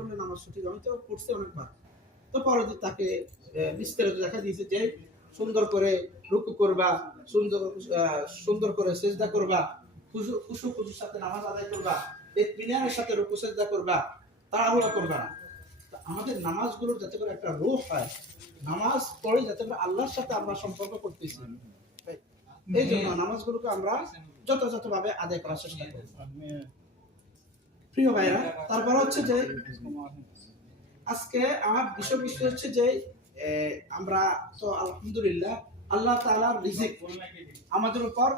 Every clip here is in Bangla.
পড়লে নামাজ সঠিক, আমি তো পড়ছি অনেকবার। তো পরে তাকে বিস্তারিত দেখা দিয়েছে যে সুন্দর করে রুকু করবা, সুন্দর করে সেজদা করবা, খুশুর সাথে নামাজ আদায় করবা, ইতমিনানের সাথে রুকু সেজদা করবা, তাড়াহুড়া করবা না। আমাদের নামাজগুলোর যাতে করে একটা রূহ হয়, নামাজ পড়ে যাতে করে আল্লাহর সাথে আমরা সম্পর্ক করতেছি, এই জন্য নামাজগুলোকে আমরা যথাযথভাবে আদায় করার চেষ্টা করি। প্রিয় ভাইরা, তারপর হচ্ছে যে আজকে আমার বিষয়বস্তু হচ্ছে যে আমরা তো আলহামদুলিল্লাহ আল্লাহ তাআলার রিজিক আমাদের উপর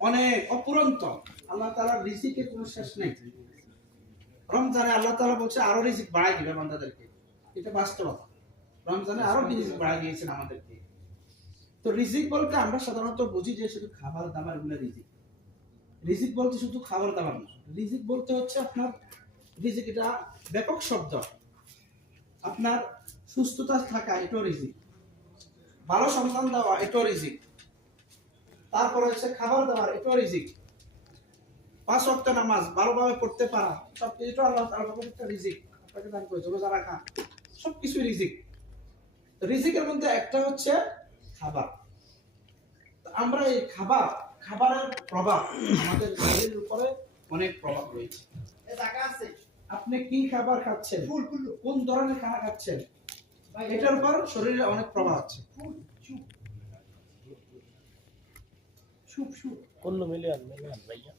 অনেক অপুরন্ত। আল্লাহ তাআলার রিজিকের কোনো শেষ নেই। রমজানে আল্লাহ তাআলা বলছে আরো রিজিক বাড়াই দিবে বান্দাদেরকে, এটা বাস্তবতা। রমজানে আরো রিজিক বাড়াই দিয়েছেন আমাদেরকে। তো রিজিক বলতে আমরা সাধারণত বুঝি যে শুধু খাবার দাবার এগুলো রিজিক। রিজিক বলতে শুধু খাবার দাবার না, রিজিক বলতে হচ্ছে আপনার রিজিক, এটা ব্যাপক শব্দ। আপনার সুস্থতা থাকা এটাও রিজিক, ভালো সন্তান দেওয়া এটাও রিজিক, তারপরে হচ্ছে খাবার দাবার এটাও রিজিক, 5 ওয়াক্ত নামাজ ভালোভাবে পড়তে পারা সবকিছু আল্লাহ তাআলার একটা রিজিক আপনাকে দান করেছে। রোজা রাখা সবকিছু রিজিক। রিজিকের মধ্যে একটা হচ্ছে খাবার। আমরা এই খাবারের প্রভাব আমাদের শরীরের উপরে অনেক প্রভাব রয়েছে। আপনি কি খাবার খাচ্ছেন, কোন ধরনের খানা খাচ্ছেন, এটার উপর শরীরে অনেক প্রভাব আছে। كله مليان مليان بيا